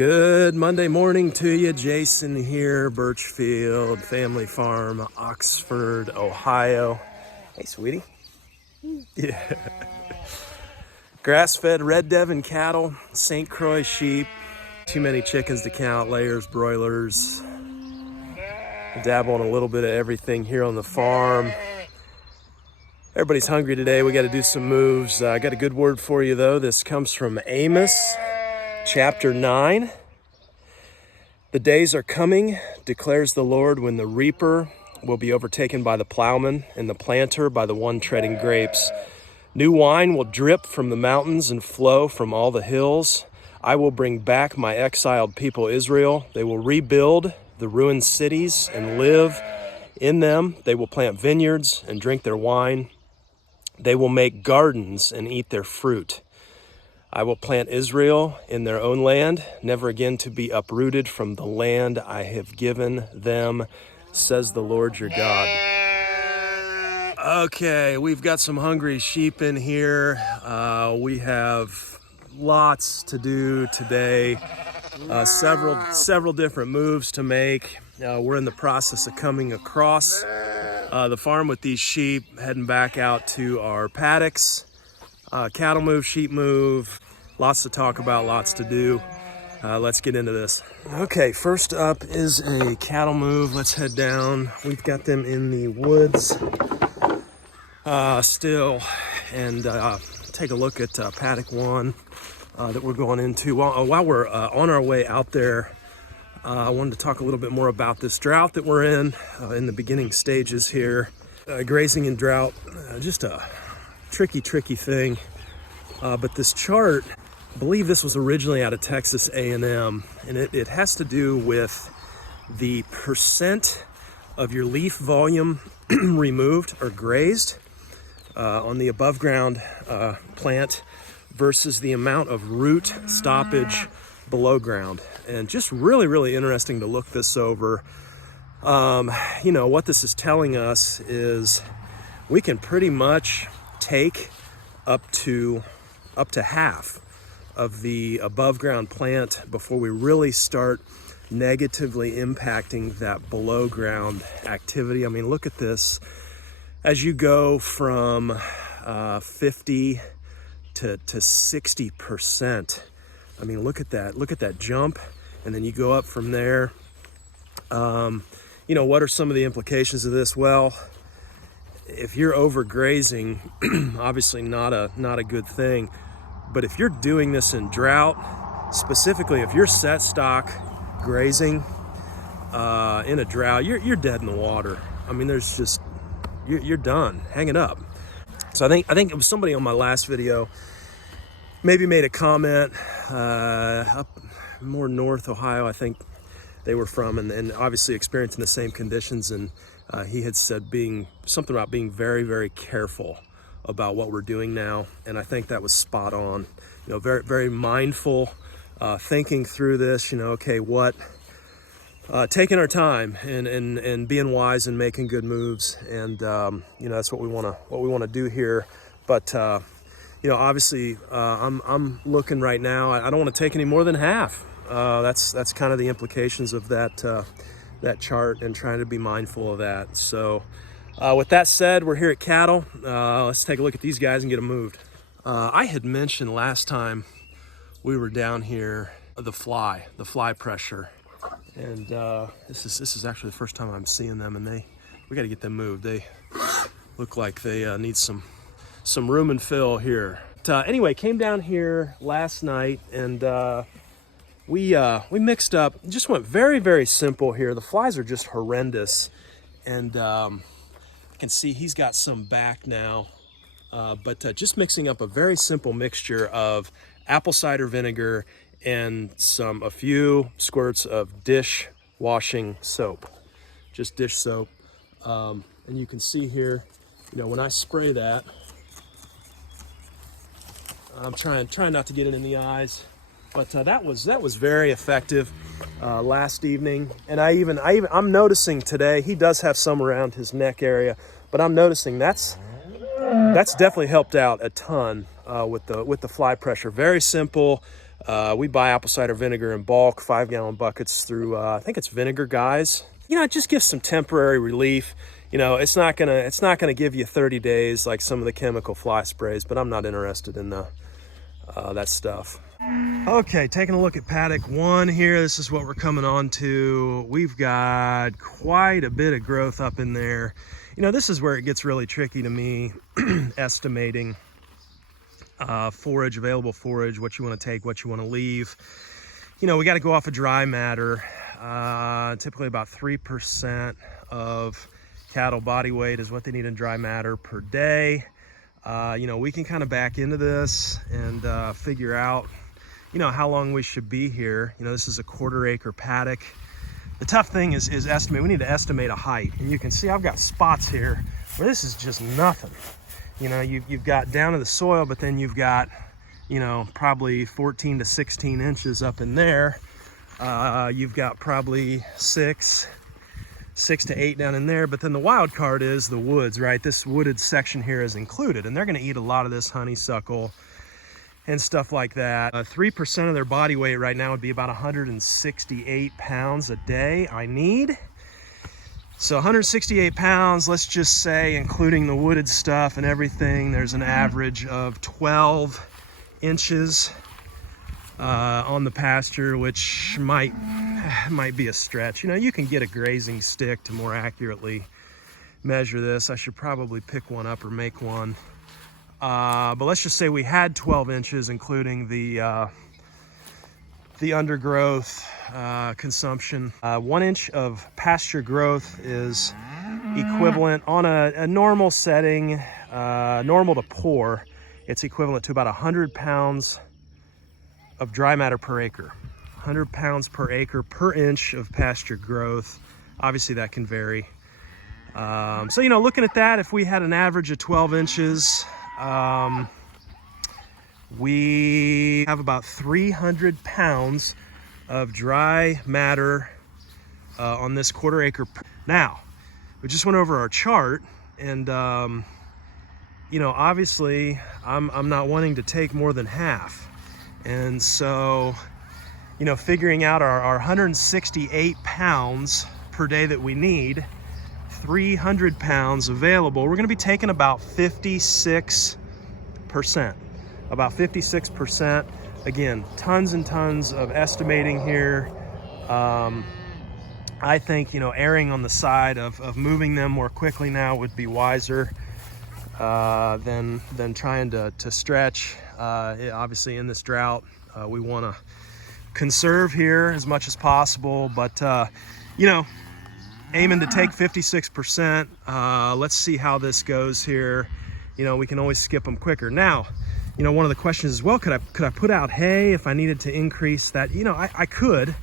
Good Monday morning to you. Jason here, Birchfield Family Farm, Oxford, Ohio. Hey, sweetie. Yeah. Grass-fed red Devon cattle, St. Croix sheep. Too many chickens to count, layers, broilers. Dabble in a little bit of everything here on the farm. Everybody's hungry today. We got to do some moves. I got a good word for you, though. This comes from Amos, chapter 9. The days are coming, declares the Lord, when the reaper will be overtaken by the plowman and the planter by the one treading grapes. New wine will drip from the mountains and flow from all the hills. I will bring back my exiled people Israel. They will rebuild the ruined cities and live in them. They will plant vineyards and drink their wine. They will make gardens and eat their fruit. I will plant Israel in their own land, never again to be uprooted from the land I have given them, says the Lord your God. Okay, we've got some hungry sheep in here. We have lots to do today. Several different moves to make. We're in the process of coming across the farm with these sheep, heading back out to our paddocks. Cattle move, sheep move, lots to talk about, lots to do. Let's get into this. Okay, first up is a cattle move. Let's head down. We've got them in the woods still, and take a look at paddock 1 that we're going into. While we're on our way out there, I wanted to talk a little bit more about this drought that we're in the beginning stages here. Grazing in drought, just a tricky thing. But this chart, I believe this was originally out of Texas A&M, and it has to do with the percent of your leaf volume removed or grazed on the above ground plant versus the amount of root stoppage below ground. And just really interesting to look this over. What this is telling us is we can pretty much take up to half of the above ground plant before we really start negatively impacting that below ground activity. I mean, look at this. As you go from 50 to 60%, I mean, look at that jump, and then you go up from there. What are some of the implications of this? Well, if you're overgrazing, obviously not a good thing. But if you're doing this in drought, specifically if you're set stock grazing in a drought, you're dead in the water. I mean, there's just you're done. Hang it up. So I think it was somebody on my last video maybe made a comment up more north Ohio, I think they were from, and obviously experiencing the same conditions, and he had said something about being very careful about what we're doing now, and I think that was spot on. Very mindful, thinking through this. Taking our time and being wise and making good moves, and that's what we want to do here. But obviously, I'm looking right now. I don't want to take any more than half. That's kind of the implications of that chart, and trying to be mindful of that. So with that said, we're here at cattle. Let's take a look at these guys and get them moved. I had mentioned last time we were down here the fly pressure, and this is actually the first time I'm seeing them, and we got to get them moved. They look like they need some room and fill here. But, anyway, came down here last night, and we mixed up. Just went very simple here. The flies are just horrendous, and I can see he's got some back now. But just mixing up a very simple mixture of apple cider vinegar and a few squirts of dish washing soap, just dish soap. And you can see here, when I spray that, I'm trying not to get it in the eyes, but that was very effective last evening. And I'm noticing today he does have some around his neck area, but I'm noticing that's definitely helped out a ton with the fly pressure. Very simple. We buy apple cider vinegar in bulk, 5-gallon buckets through, I think it's Vinegar Guys. You know, it just gives some temporary relief. You know, it's not gonna give you 30 days like some of the chemical fly sprays, but I'm not interested in that stuff. Okay, taking a look at paddock 1 here. This is what we're coming on to. We've got quite a bit of growth up in there. You know, this is where it gets really tricky to me, estimating forage, available forage, what you want to take, what you want to leave. You know, we got to go off of dry matter. Typically about 3% of cattle body weight is what they need in dry matter per day. You know, we can kind of back into this and figure out, you know, how long we should be here. You know, this is a 1/4 acre paddock. The tough thing is estimate. We need to estimate a height, and you can see I've got spots here where this is just nothing. You know, you've got down to the soil, but then you've got, you know, probably 14 to 16 inches up in there. You've got probably 6 to 8 down in there, but then the wild card is the woods, right? This wooded section here is included, and they're going to eat a lot of this honeysuckle and stuff like that. 3% of their body weight right now would be about 168 pounds a day I need. So 168 pounds, let's just say, including the wooded stuff and everything, there's an average of 12 inches on the pasture, which might be a stretch. You know, you can get a grazing stick to more accurately measure this. I should probably pick one up or make one. But let's just say we had 12 inches, including the undergrowth consumption. 1 inch of pasture growth is equivalent on a normal setting, normal to poor. It's equivalent to about 100 pounds of dry matter per acre. 100 pounds per acre per inch of pasture growth. Obviously that can vary. So, you know, looking at that, if we had an average of 12 inches, we have about 300 pounds of dry matter on this 1/4 acre. Now, we just went over our chart, and you know, obviously I'm not wanting to take more than half. And so, you know, figuring out our 168 pounds per day that we need, 300 pounds available, we're going to be taking about 56%. About 56%. Again, tons and tons of estimating here. I think, you know, erring on the side of moving them more quickly now would be wiser than trying to stretch. Obviously, in this drought, we want to conserve here as much as possible, but you know, aiming to take 56%. Let's see how this goes here. You know, we can always skip them quicker. Now, you know, one of the questions is, well, could I put out hay if I needed to increase that? You know, I could,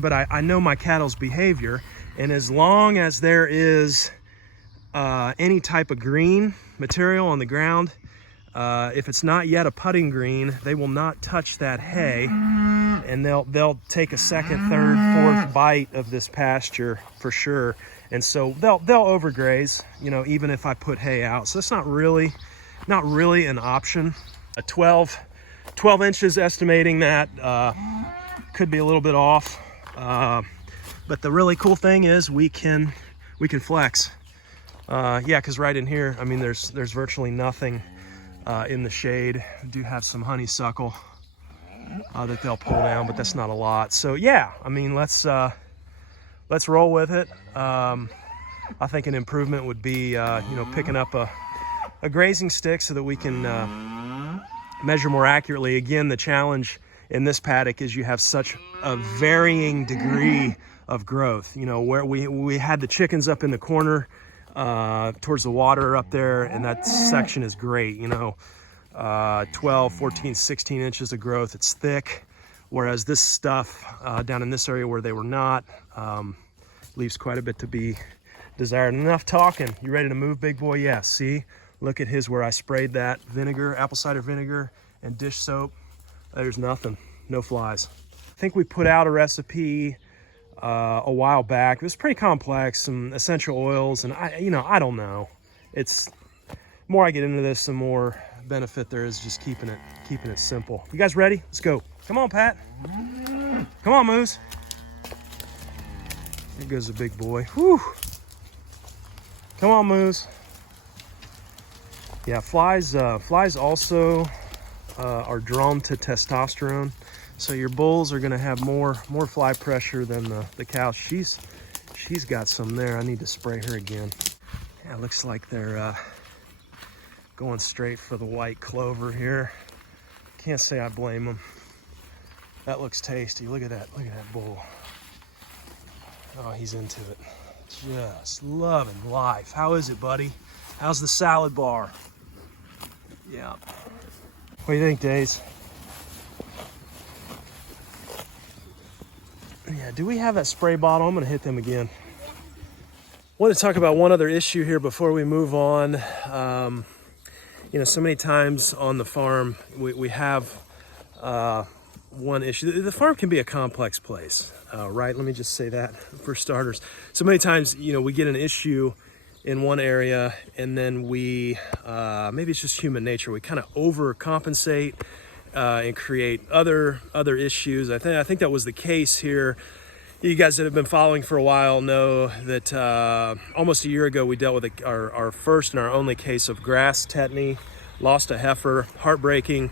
but I know my cattle's behavior, and as long as there is any type of green material on the ground, if it's not yet a putting green, they will not touch that hay, and they'll take a second, third, fourth bite of this pasture for sure. And so they'll overgraze, you know, even if I put hay out. So that's not really an option. A 12 inches, estimating that, could be a little bit off. But the really cool thing is we can flex. Yeah, because right in here, I mean, there's virtually nothing in the shade. We do have some honeysuckle that they'll pull down, but that's not a lot. So yeah, I mean, let's roll with it. I think an improvement would be, you know, picking up a grazing stick so that we can measure more accurately. Again, the challenge in this paddock is you have such a varying degree of growth. You know, where we had the chickens up in the corner towards the water up there, and that section is great. You know, 12, 14, 16 inches of growth. It's thick. Whereas this stuff down in this area where they were not, leaves quite a bit to be desired. Enough talking. You ready to move, big boy? Yeah, see? Look at his, where I sprayed that vinegar, apple cider vinegar, and dish soap. There's nothing, no flies. I think we put out a recipe a while back. It was pretty complex, some essential oils, and I don't know. It's more I get into this, the more benefit there is just keeping it simple. You guys ready? Let's go. Come on, Pat. Come on, Moose. There goes the big boy. Whew. Come on, Moose. Yeah, flies also are drawn to testosterone. So your bulls are gonna have more fly pressure than the cow. She's got some there. I need to spray her again. Yeah, it looks like they're going straight for the white clover here. Can't say I blame them. That looks tasty. Look at that bull. Oh, he's into it. Just loving life. How is it, buddy? How's the salad bar? Yeah. What do you think, Daze? Yeah, do we have that spray bottle? I'm gonna hit them again. I want to talk about one other issue here before we move on. You know, so many times on the farm, we have one issue. The farm can be a complex place, right? Let me just say that for starters. So many times, you know, we get an issue in one area and then we, maybe it's just human nature, we kind of overcompensate and create other issues. I think that was the case here. You guys that have been following for a while know that almost a year ago we dealt with our first and our only case of grass tetany. Lost a heifer, heartbreaking.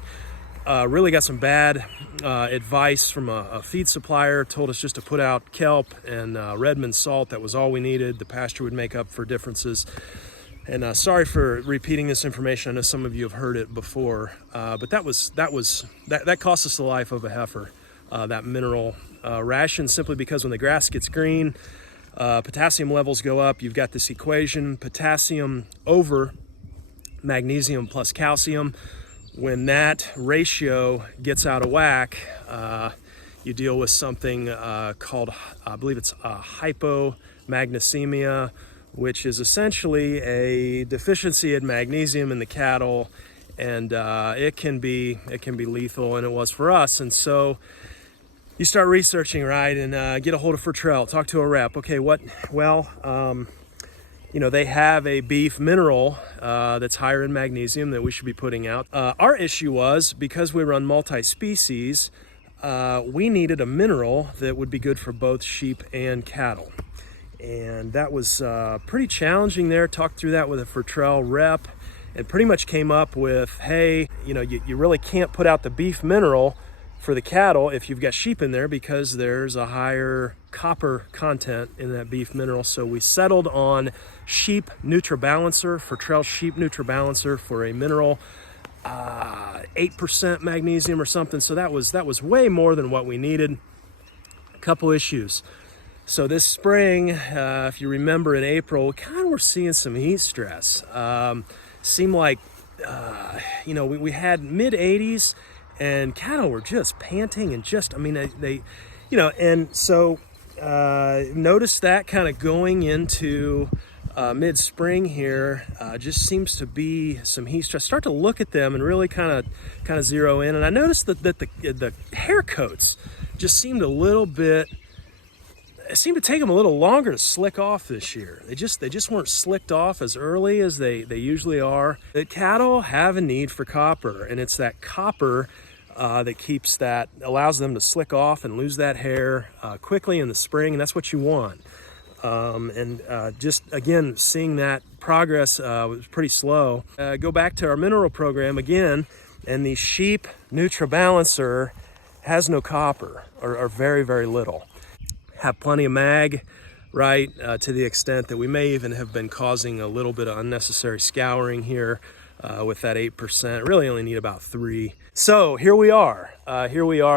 Really got some bad advice from a feed supplier. Told us just to put out kelp and Redmond salt. That was all we needed. The pasture would make up for differences. And sorry for repeating this information. I know some of you have heard it before, but that cost us the life of a heifer. That mineral ration, simply because when the grass gets green, potassium levels go up. You've got this equation: potassium over magnesium plus calcium. When that ratio gets out of whack, you deal with something called, I believe it's hypomagnesemia, which is essentially a deficiency in magnesium in the cattle, and it can be lethal, and it was for us. And so you start researching, right, and get a hold of Fertrell, talk to a rep. Okay, what? Well, you know, they have a beef mineral that's higher in magnesium that we should be putting out. Our issue was, because we run multi-species, we needed a mineral that would be good for both sheep and cattle. And that was pretty challenging there. Talked through that with a Fertrell rep and pretty much came up with, hey, you know, you really can't put out the beef mineral for the cattle if you've got sheep in there, because there's a higher copper content in that beef mineral. So we settled on sheep NutriBalancer, Fertrell sheep NutriBalancer, for a mineral 8% magnesium or something. So that was way more than what we needed. A couple issues. So this spring, if you remember, in April, we kind of were seeing some heat stress. Seemed like you know, we had mid 80s. And cattle were just panting and just, I mean, they you know, and so noticed that kind of going into mid-spring here. Just seems to be some heat stress. Start to look at them and really kind of zero in. And I noticed that the hair coats just seemed a little bit, it seemed to take them a little longer to slick off this year. They just weren't slicked off as early as they usually are. The cattle have a need for copper, and it's that copper that allows them to slick off and lose that hair quickly in the spring, and that's what you want. Just again, seeing that progress was pretty slow. Go back to our mineral program again, and the sheep NutriBalancer has no copper, or very, very little. Have plenty of mag, right, to the extent that we may even have been causing a little bit of unnecessary scouring here with that 8%. Really only need about 3. So here we are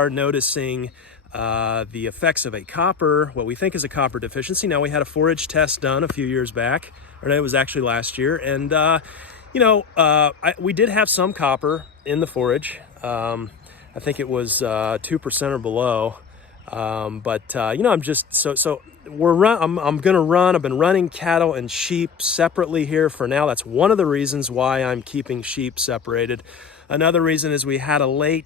noticing the effects of a copper, what we think is a copper deficiency. Now, we had a forage test done a few years back, or it was actually last year, and you know, we did have some copper in the forage. I think it was 2% or below. You know, I'm just I'm gonna run. I've been running cattle and sheep separately here for now. That's one of the reasons why I'm keeping sheep separated. Another reason is we had a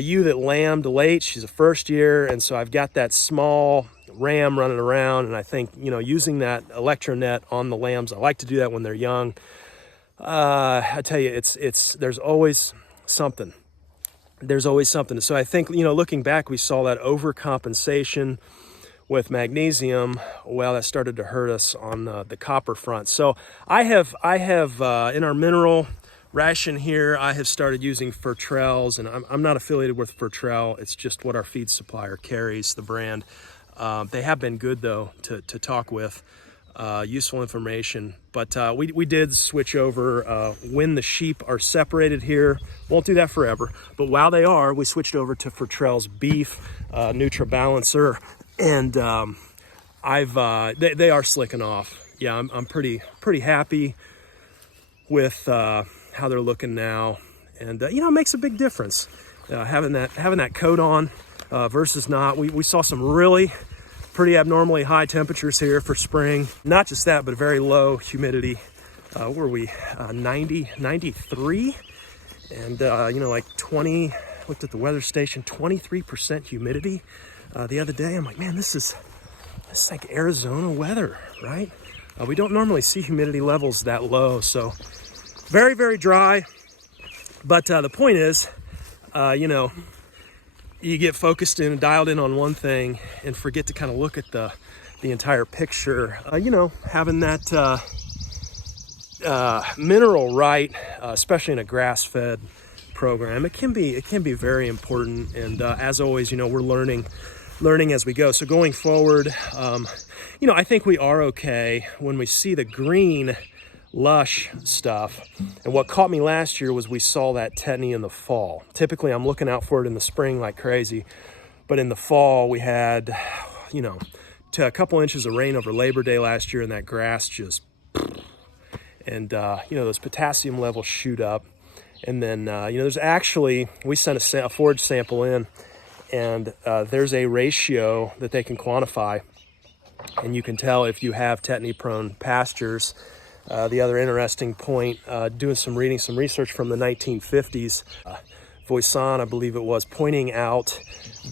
ewe that lambed late. She's a first year, and so I've got that small ram running around, and I think, you know, using that electronet on the lambs, I like to do that when they're young. I tell you, there's always something. there's always something. So I think, you know, looking back, we saw that overcompensation with magnesium. Well, that started to hurt us on the copper front. So I have in our mineral ration here, I have started using Fertrells, and I'm not affiliated with Fertrell. It's just what our feed supplier carries, the brand. They have been good though to talk with. Useful information, but we did switch over when the sheep are separated here. Won't do that forever, but while they are, we switched over to Fertrell's beef NutriBalancer, and they are slicking off. Yeah, I'm pretty happy with how they're looking now, and you know, it makes a big difference having that coat on versus not. We saw some really pretty abnormally high temperatures here for spring. Not just that, but very low humidity. Where were we? 93, and you know, like 20. Looked at the weather station, 23% humidity the other day. I'm like, man, this is like Arizona weather, right? We don't normally see humidity levels that low, so very, very dry. But the point is, you know, you get focused in and dialed in on one thing and forget to kind of look at the entire picture. You know, having that mineral right, especially in a grass-fed program, it can be very important. And as always, you know, we're learning as we go. So going forward, you know, I think we are okay when we see the green lush stuff. And what caught me last year was we saw that tetany in the fall. Typically I'm looking out for it in the spring like crazy, but in the fall we had, you know, a couple inches of rain over Labor Day last year, and that grass just, and you know, those potassium levels shoot up. And then you know, there's actually, we sent a forage sample in, and there's a ratio that they can quantify, and you can tell if you have tetany prone pastures. The other interesting point, doing some research from the 1950s, Voisin, I believe it was, pointing out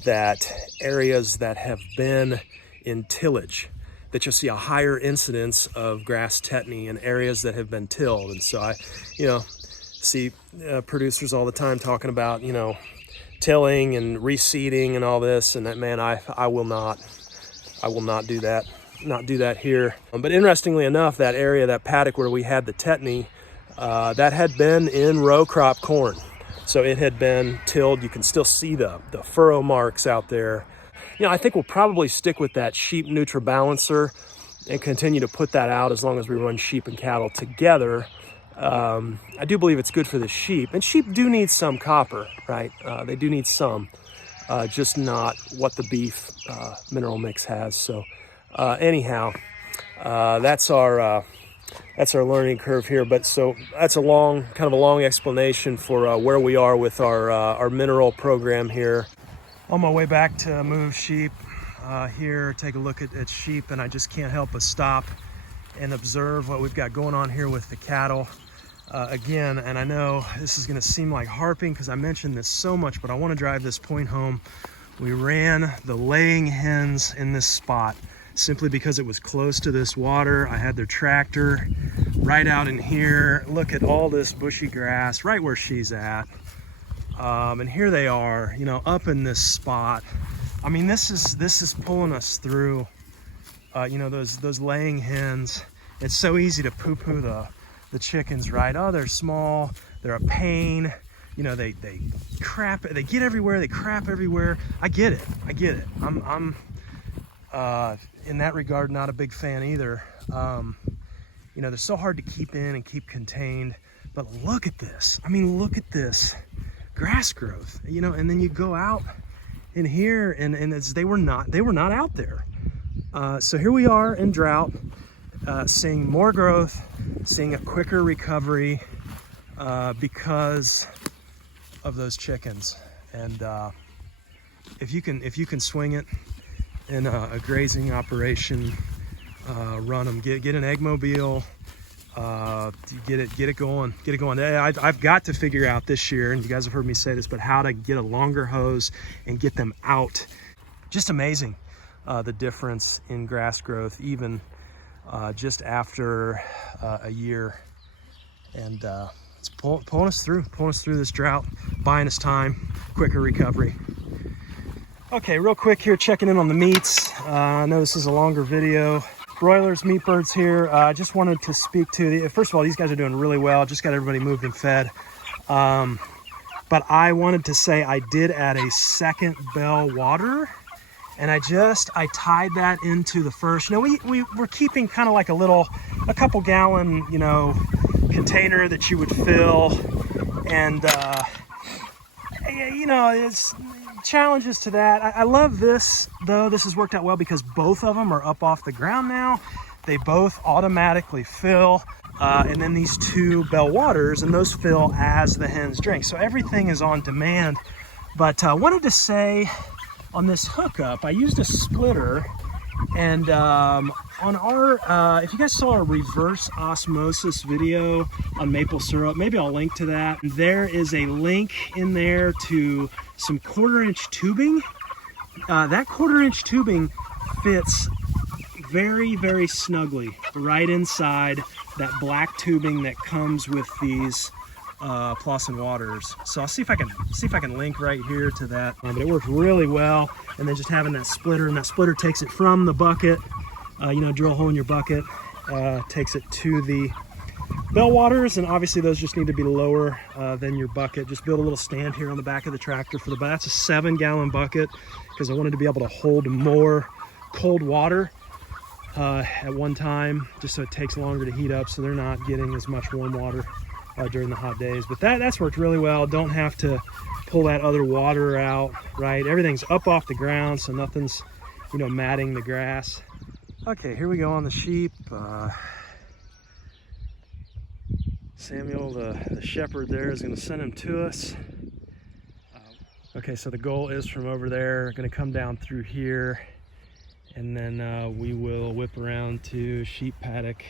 that areas that have been in tillage, that you'll see a higher incidence of grass tetany in areas that have been tilled. And so I, you know, see producers all the time talking about, you know, tilling and reseeding and all this, and that, man, I will not do that. Not do that here. But interestingly enough, that area, that paddock where we had the tetany, that had been in row crop corn. So it had been tilled. You can still see the furrow marks out there. You know, I think we'll probably stick with that sheep NutriBalancer and continue to put that out as long as we run sheep and cattle together. I do believe it's good for the sheep, and sheep do need some copper, right? They do need some, just not what the beef mineral mix has. So anyhow, that's our learning curve here. But so that's a long explanation for where we are with our mineral program here. On my way back to move sheep here, take a look at sheep, and I just can't help but stop and observe what we've got going on here with the cattle. Again, and I know this is going to seem like harping because I mentioned this so much, but I want to drive this point home. We ran the laying hens in this spot simply because it was close to this water. I had their tractor right out in here. Look at all this bushy grass right where she's at. And here they are, you know, up in this spot. I mean, this is pulling us through, you know, those laying hens. It's so easy to poo-poo the chickens, right? Oh, they're small, they're a pain, you know, they crap, they get everywhere, they crap everywhere. I get it. I'm in that regard not a big fan either. You know, they're so hard to keep in and keep contained. But look at this. I mean, look at this grass growth, you know. And then you go out in here, and they were not out there. So here we are in drought, seeing more growth, seeing a quicker recovery because of those chickens. And if you can swing it in a grazing operation, run them, get an egg mobile, get it going. I've got to figure out this year, and you guys have heard me say this, but how to get a longer hose and get them out. Just amazing, the difference in grass growth, even just after a year. And it's pulling us through this drought, buying us time. quicker recovery. Okay, real quick here, checking in on the meats. I know this is a longer video. Broilers, meat birds here. I just wanted to speak to first of all, these guys are doing really well. Just got everybody moved and fed. But I wanted to say I did add a second bell water, and I tied that into the first. You know, we're keeping kind of like a couple gallon, you know, container that you would fill, and you know, it's challenges to that. I love this though. This has worked out well because both of them are up off the ground now. They both automatically fill. And then these two bell waters, and those fill as the hens drink. So everything is on demand. But I wanted to say on this hookup, I used a splitter, and on our, if you guys saw our reverse osmosis video on maple syrup, maybe I'll link to that. There is a link in there to some 1/4-inch tubing. That 1/4-inch tubing fits very, very snugly right inside that black tubing that comes with these Plossin waters. So I'll see if I can link right here to that. But it worked really well. And then just having that splitter, and that splitter takes it from the bucket, you know, drill a hole in your bucket, takes it to the bell waters, and obviously those just need to be lower than your bucket. Just build a little stand here on the back of the tractor for that's a 7-gallon bucket, because I wanted to be able to hold more cold water at one time, just so it takes longer to heat up, so they're not getting as much warm water during the hot days. But that's worked really well. Don't have to pull that other water out, right? Everything's up off the ground, so nothing's, you know, matting the grass. Okay, here we go on the sheep. Samuel, the shepherd there, is going to send him to us. Okay, so the goal is from over there, going to come down through here, and then we will whip around to sheep paddock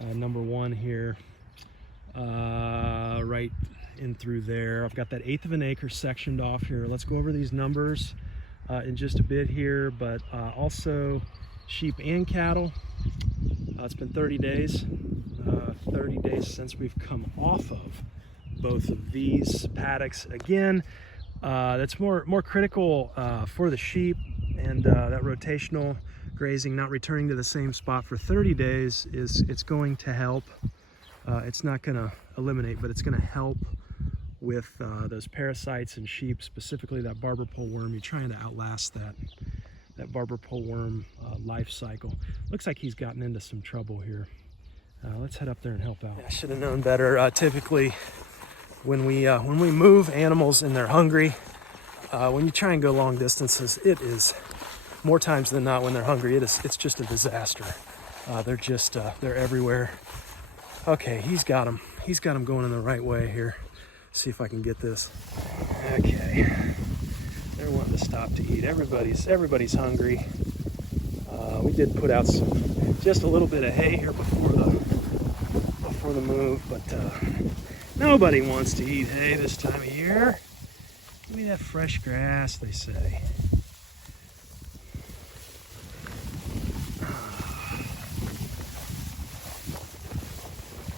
number 1 here, right in through there. I've got that 1/8 of an acre sectioned off here. Let's go over these numbers in just a bit here, but also sheep and cattle. It's been 30 days. 30 days since we've come off of both of these paddocks. Again, that's more critical for the sheep, and that rotational grazing, not returning to the same spot for 30 days, it's going to help. It's not going to eliminate, but it's going to help with those parasites in sheep, specifically that barber pole worm. You're trying to outlast that barber pole worm life cycle. Looks like he's gotten into some trouble here. Let's head up there and help out. Yeah, I should have known better. Typically, when we move animals and they're hungry, when you try and go long distances, it is more times than not when they're hungry. It's just a disaster. They're everywhere. Okay, he's got them going in the right way here. See if I can get this. Okay, they're wanting to stop to eat. Everybody's hungry. We did put out just a little bit of hay here before the move, but nobody wants to eat hay this time of year. Give me that fresh grass, they say.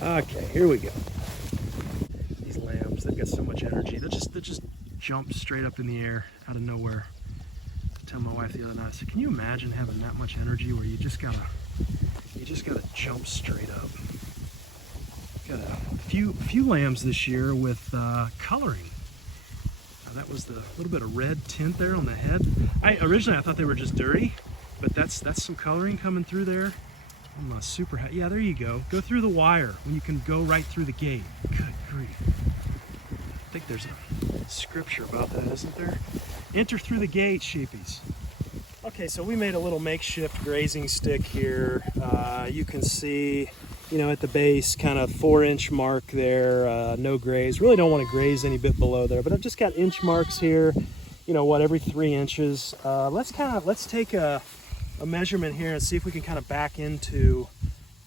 Okay, here we go. These lambs, they've got so much energy. They'll just jump straight up in the air out of nowhere. I told my wife the other night, I said, can you imagine having that much energy where you just gotta jump straight up? Got a few lambs this year with coloring. That was the little bit of red tint there on the head. Originally I thought they were just dirty, but that's some coloring coming through there. I'm super happy. Yeah, there you go. Go through the wire when you can go right through the gate. Good grief. I think there's a scripture about that, isn't there? Enter through the gate, sheepies. Okay, so we made a little makeshift grazing stick here. You can see, you know, at the base, kind of 4-inch mark there, no graze. Really don't want to graze any bit below there, but I've just got inch marks here, you know, every 3 inches. Let's take a measurement here and see if we can kind of back into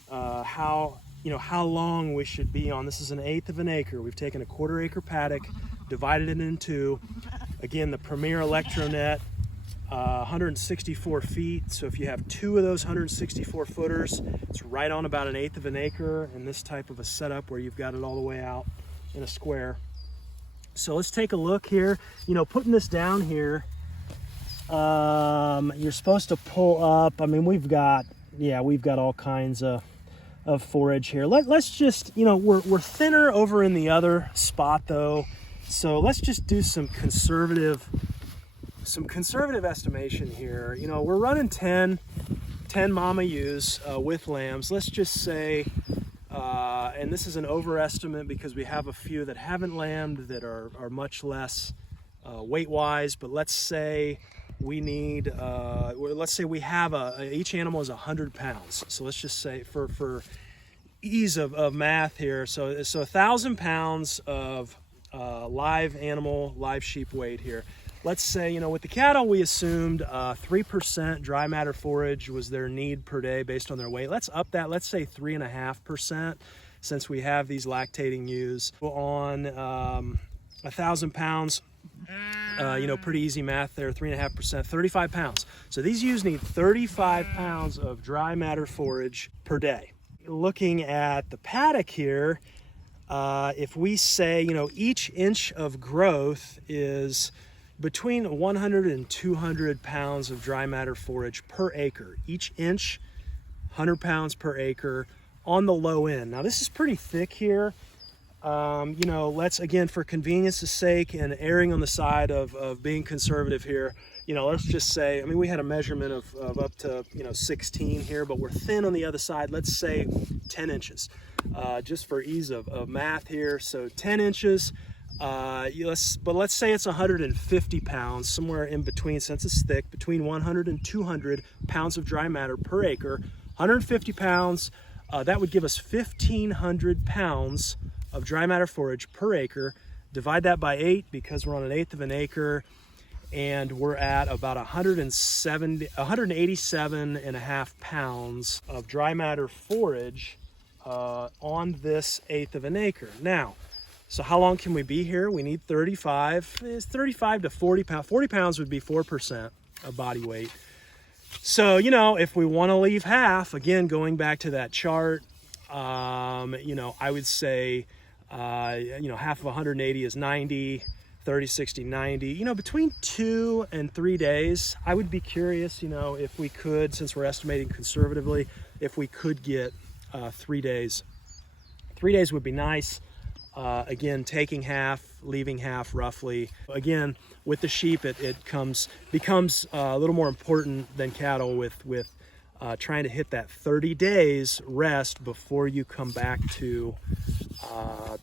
how long we should be on. This is an 1/8 of an acre. We've taken a 1/4 acre paddock, divided it in two. Again, the Premier Electronet, 164 feet. So if you have 2 of those 164 footers, it's right on about an 1/8 of an acre in this type of a setup where you've got it all the way out in a square. So let's take a look here. You know, putting this down here, you're supposed to pull up. I mean, we've got all kinds of forage here. Let's just, you know, we're thinner over in the other spot though. So let's just do some conservative estimation here. You know, we're running 10 mama ewes with lambs. Let's just say, and this is an overestimate because we have a few that haven't lambed that are much less weight-wise, but let's say we need, let's say we have each animal is 100 pounds. So let's just say for ease of math here, so 1,000 pounds of live sheep weight here. Let's say, you know, with the cattle, we assumed 3% dry matter forage was their need per day based on their weight. Let's up that, let's say 3.5%, since we have these lactating ewes. On 1,000 pounds, you know, pretty easy math there, 3.5%, 35 pounds. So these ewes need 35 pounds of dry matter forage per day. Looking at the paddock here, if we say, you know, each inch of growth is between 100 and 200 pounds of dry matter forage per acre. Each inch, 100 pounds per acre on the low end. Now this is pretty thick here. You know, let's, again, for convenience's sake and erring on the side of being conservative here, you know, let's just say, I mean, we had a measurement of up to, you know, 16 here, but we're thin on the other side. Let's say 10 inches, just for ease of math here. So 10 inches. But let's say it's 150 pounds, somewhere in between, since it's thick, between 100 and 200 pounds of dry matter per acre. 150 pounds, that would give us 1,500 pounds of dry matter forage per acre. Divide that by 8 because we're on 1/8 of an acre, and we're at about 187.5 pounds of dry matter forage on this 1/8 of an acre. Now, so how long can we be here? We need 35. It's 35 to 40 pounds. 40 pounds would be 4% of body weight. So, you know, if we want to leave half, again, going back to that chart, you know, I would say, you know, half of 180 is 90, 30, 60, 90. You know, between 2 and 3 days, I would be curious, you know, if we could, since we're estimating conservatively, if we could get 3 days. 3 days would be nice. Again, taking half, leaving half roughly. Again, with the sheep, it becomes a little more important than cattle with trying to hit that 30 days rest before you come back to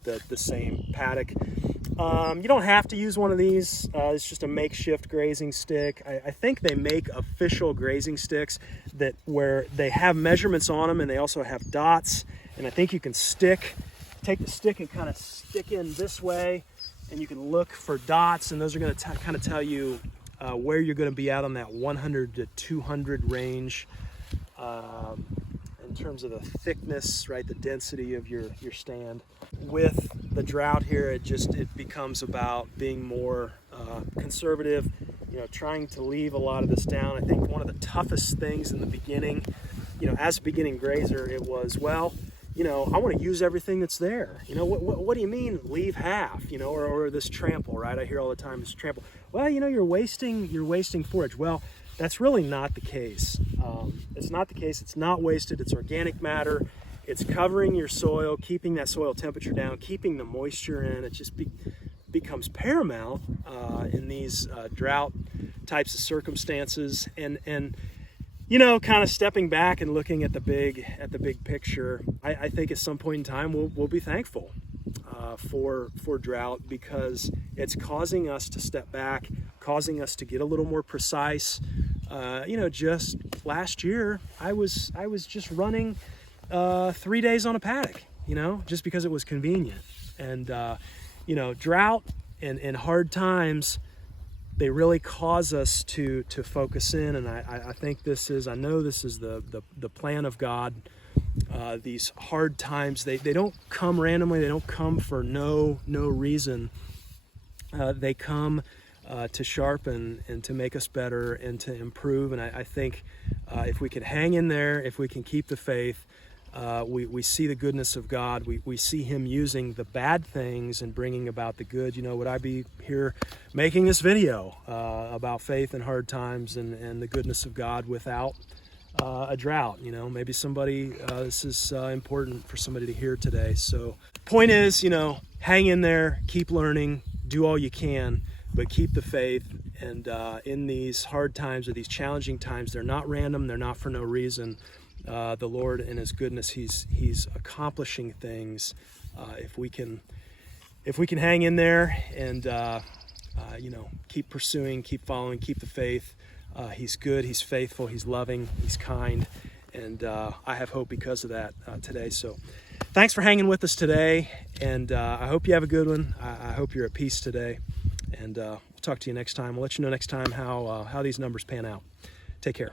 the same paddock. You don't have to use one of these. It's just a makeshift grazing stick. I think they make official grazing sticks where they have measurements on them, and they also have dots. And I think you can take the stick and kind of stick in this way, and you can look for dots, and those are going to kind of tell you where you're going to be at on that 100 to 200 range in terms of the thickness, right, the density of your stand. With the drought here, it becomes about being more conservative, you know, trying to leave a lot of this down. I think one of the toughest things in the beginning, you know, as a beginning grazer, it was, well, you know, I want to use everything that's there. You know, what do you mean leave half, you know, or this trample, right? I hear all the time, this trample. Well, you know, you're wasting forage. Well, that's really not the case. It's not the case. It's not wasted. It's organic matter. It's covering your soil, keeping that soil temperature down, keeping the moisture in. It just becomes paramount in these drought types of circumstances. And you know, kind of stepping back and looking at the big picture, I think at some point in time we'll be thankful for drought, because it's causing us to step back, causing us to get a little more precise. You know, just last year I was just running 3 days on a paddock, you know, just because it was convenient. And you know, drought and hard times, they really cause us to focus in, and I think I know this is the plan of God. These hard times, they don't come randomly. They don't come for no reason. They come to sharpen and to make us better and to improve. And I think if we can hang in there, if we can keep the faith, we see the goodness of God. We see him using the bad things and bringing about the good. You know, would I be here making this video about faith in hard times and the goodness of God without a drought? You know, maybe somebody, this is important for somebody to hear today. So point is, you know, hang in there, keep learning, do all you can, but keep the faith. And in these hard times or these challenging times, they're not random, they're not for no reason. The Lord in his goodness, he's accomplishing things. If we can hang in there and you know, keep pursuing, keep following, keep the faith. He's good, he's faithful, he's loving, he's kind, and I have hope because of that today. So thanks for hanging with us today, and I hope you have a good one. I hope you're at peace today, and we'll talk to you next time. We'll let you know next time how these numbers pan out. Take care.